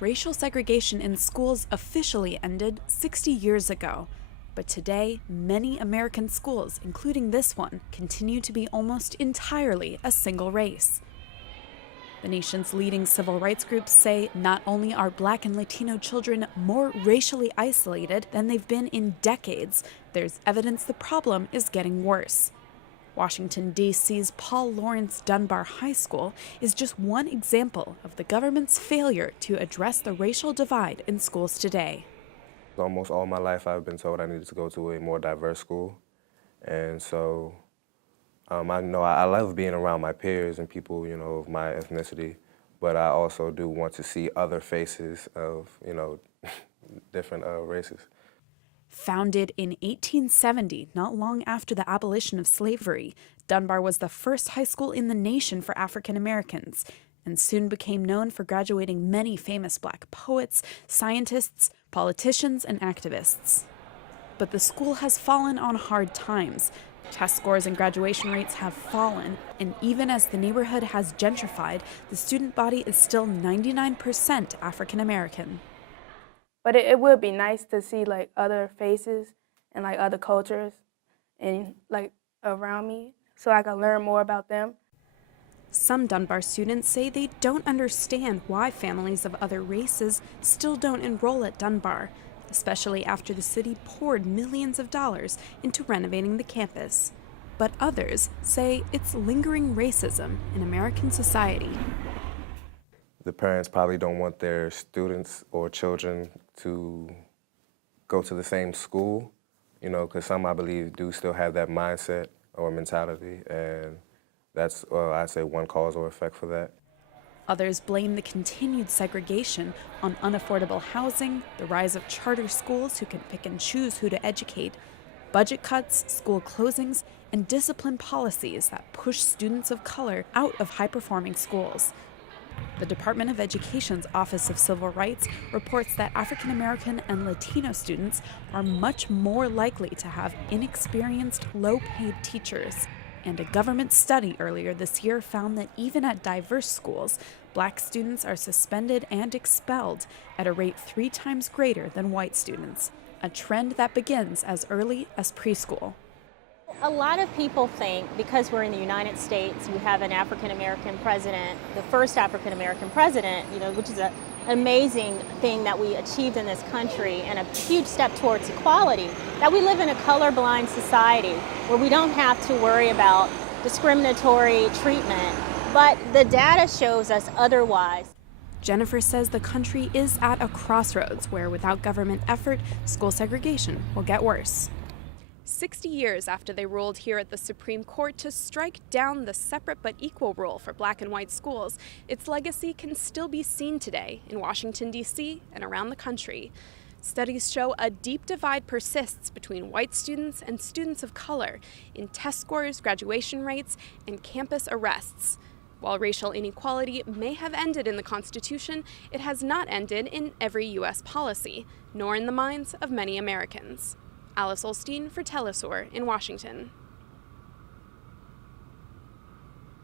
Racial segregation in schools officially ended 60 years ago. But today, many American schools, including this one, continue to be almost entirely a single race. The nation's leading civil rights groups say not only are Black and Latino children more racially isolated than they've been in decades, there's evidence the problem is getting worse. Washington, D.C.'s Paul Laurence Dunbar High School is just one example of the government's failure to address the racial divide in schools today. Almost all my life I've been told I needed to go to a more diverse school. And so I know I love being around my peers and people, of my ethnicity, but I also do want to see other faces of, different races. Founded in 1870, not long after the abolition of slavery, Dunbar was the first high school in the nation for African Americans, and soon became known for graduating many famous Black poets, scientists, politicians, and activists. But the school has fallen on hard times. Test scores and graduation rates have fallen, and even as the neighborhood has gentrified, the student body is still 99% African American. But it would be nice to see other faces and other cultures and around me so I can learn more about them. Some Dunbar students say they don't understand why families of other races still don't enroll at Dunbar, especially after the city poured millions of dollars into renovating the campus. But others say it's lingering racism in American society. The parents probably don't want their students or children to go to the same school, because some, I believe, do still have that mindset or mentality, and that's, I'd say, one cause or effect for that. Others blame the continued segregation on unaffordable housing, the rise of charter schools who can pick and choose who to educate, budget cuts, school closings, and discipline policies that push students of color out of high-performing schools. The Department of Education's Office of Civil Rights reports that African American and Latino students are much more likely to have inexperienced, low-paid teachers. And a government study earlier this year found that even at diverse schools, Black students are suspended and expelled at a rate 3 times greater than white students, a trend that begins as early as preschool. A lot of people think because we're in the United States, we have an African-American president, the first African-American president, which is an amazing thing that we achieved in this country and a huge step towards equality, that we live in a colorblind society where we don't have to worry about discriminatory treatment. But the data shows us otherwise. Jennifer says the country is at a crossroads where without government effort, school segregation will get worse. 60 years after they ruled here at the Supreme Court to strike down the separate but equal rule for Black and white schools, its legacy can still be seen today in Washington, D.C. and around the country. Studies show a deep divide persists between white students and students of color in test scores, graduation rates, and campus arrests. While racial inequality may have ended in the Constitution, it has not ended in every U.S. policy, nor in the minds of many Americans. Alice Ollstein for Telesur in Washington.